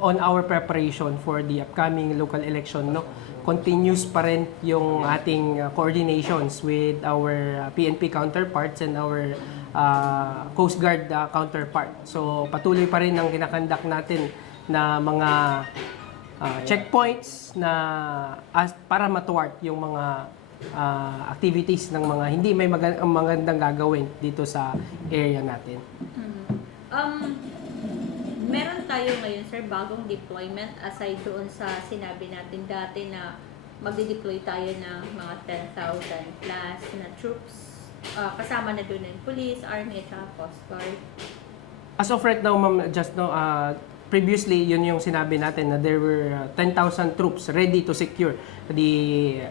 On our preparation for the upcoming local election, no, continuous pa rin yung ating coordinations with our PNP counterparts and our Coast Guard counterpart. So patuloy pa rin ang kinakandak natin na mga checkpoints na para matuwart yung mga activities ng mga hindi may magandang gagawin dito sa area natin. Meron tayo ngayon, sir, bagong deployment aside doon sa sinabi natin dati na magde-deploy tayo ng mga 10,000 plus na troops. Kasama na doon ng police, army, at coast guard. As of right now, ma'am, just now, previously, yun yung sinabi natin na there were 10,000 troops ready to secure the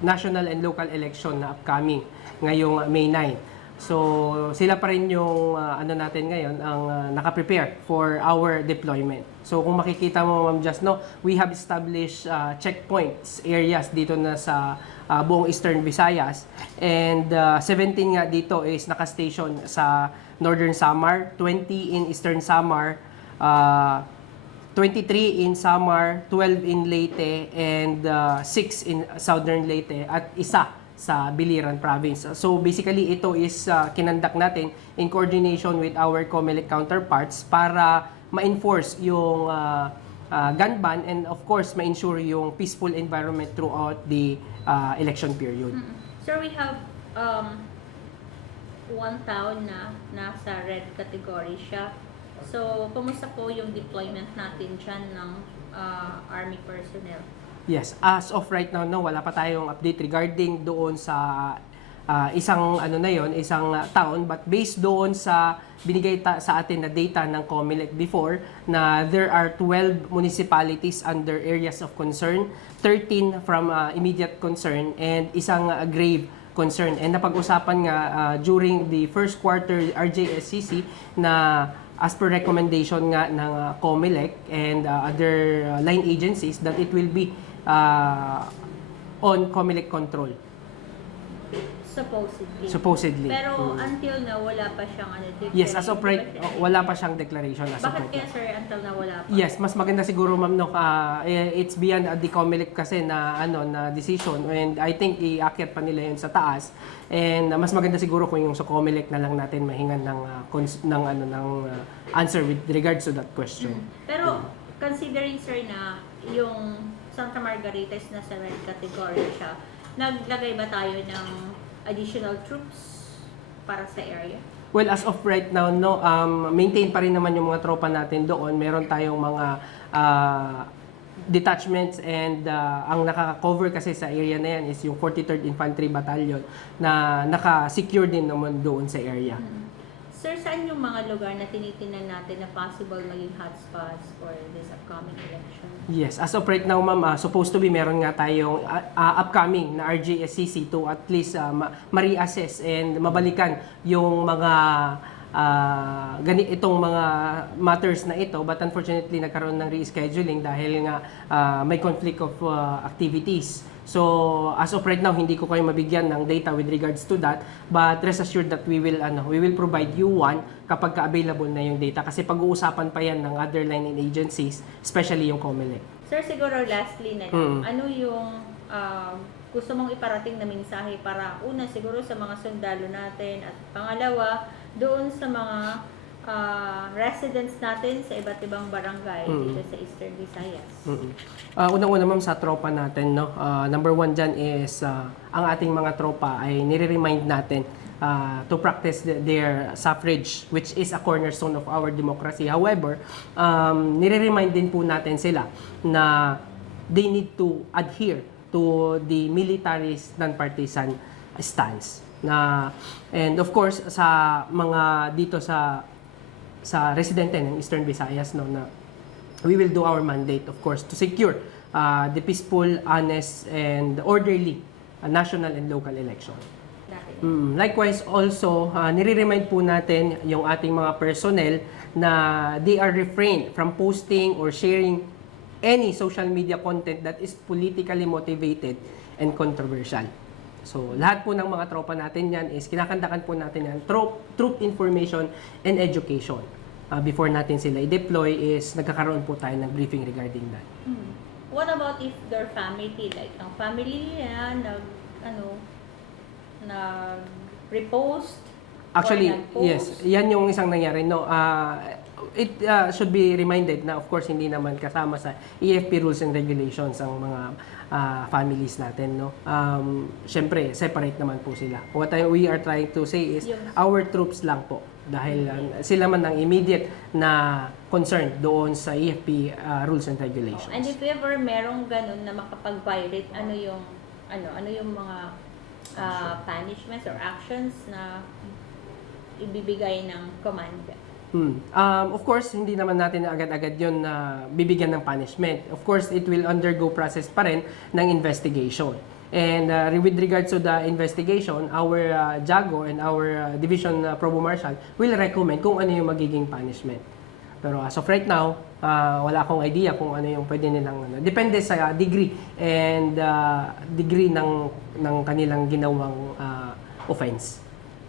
national and local election na upcoming ngayong May 9. So, sila pa rin yung natin ngayon ang nakaprepare for our deployment. So, kung makikita mo, Ma'am Just, no, we have established checkpoints, areas dito na sa buong Eastern Visayas. And 17 nga dito is nakastation sa Northern Samar, 20 in Eastern Samar, 23 in Samar, 12 in Leyte, and 6 in Southern Leyte, at isa sa Biliran Province. So basically, ito is kinandak natin in coordination with our COMELEC counterparts para ma-enforce yung gun ban and of course, ma-ensure yung peaceful environment throughout the election period. Sir, we have one town na nasa red category siya. So, kumusta po yung deployment natin dyan ng army personnel? Yes, as of right now, no, wala pa tayong update regarding doon sa isang isang town, but based doon sa binigay sa atin na data ng COMELEC before na there are 12 municipalities under areas of concern, 13 from immediate concern, and isang grave concern. And napag-usapan nga during the first quarter RJSCC na as per recommendation nga ng COMELEC and other line agencies that it will be on COMELEC control. Supposedly. Pero until now, wala pa siyang declaration. Yes, as of right, wala pa siyang declaration. As of Bakit right kaya, now. sir, until now wala pa? Yes, mas maganda siguro, ma'am, no, it's beyond the COMELEC kasi na na decision, and I think iakyat pa nila yun sa taas, and mas maganda siguro kung yung sa COMELEC na lang natin mahingan ng answer with regards to that question. Pero considering, sir, na yung Santa Margarita is nasa red category siya, naglagay ba tayo ng additional troops para sa area? Well, as of right now, no, maintain pa rin naman yung mga tropa natin doon. Meron tayong mga detachments and ang nakaka-cover kasi sa area na yan is yung 43rd Infantry Battalion na naka-secure din naman doon sa area. Sir, saan yung mga lugar na tinitingnan natin na possible maging hotspots for this upcoming election? Yes, as of right now, ma'am, supposed to be meron nga tayong upcoming na RJSCC to at least ma-reassess and mabalikan yung mga itong mga matters na ito, but unfortunately nagkaroon ng rescheduling dahil nga may conflict of activities. So as of right now, hindi ko kayo mabigyan ng data with regards to that, but rest assured that we will provide you one kapag ka-available na yung data kasi pag-uusapan pa yan ng other line and agencies, especially yung COMELEC. Sir, siguro lastly na lang, ano yung gusto mong iparating na mensahe para una siguro sa mga sundalo natin at pangalawa doon sa mga residents natin sa iba't ibang barangay dito sa Eastern Visayas? Unang-una, ma'am, sa tropa natin, no, number one dyan is ang ating mga tropa ay nire-remind natin to practice their suffrage, which is a cornerstone of our democracy. However, nire-remind din po natin sila na they need to adhere to the military's non-partisan stance. And of course, sa mga dito sa residente ng Eastern Visayas, no, na we will do our mandate, of course, to secure the peaceful, honest, and orderly national and local election. Likewise, also, nire-remind po natin yung ating mga personnel na they are refrained from posting or sharing any social media content that is politically motivated and controversial. So, lahat po ng mga tropa natin yan is kinakandakan po natin yan, troop information and education. before natin sila i-deploy is nagkakaroon po tayo ng briefing regarding that. What about if their family, like ang family niya nag-repost? Actually, or nag-post? yes, yan yung isang nangyari. No, it should be reminded na of course hindi naman kasama sa EFP rules and regulations ang mga families natin. No, syempre separate naman po sila. What we are trying to say is our troops lang po dahil sila man ang immediate na concern doon sa EFP rules and regulations. And if ever merong ganun na makapag-violate, ano yung mga punishments or actions na ibibigay ng command? Of course, hindi naman natin agad-agad yun na bibigyan ng punishment. Of course, it will undergo process pa rin ng investigation. And with regards to the investigation, our JAGO and our Division Provo Marshal will recommend kung ano yung magiging punishment. Pero as of right now, wala akong idea kung ano yung pwede nilang depende sa degree and degree ng kanilang ginawang offense.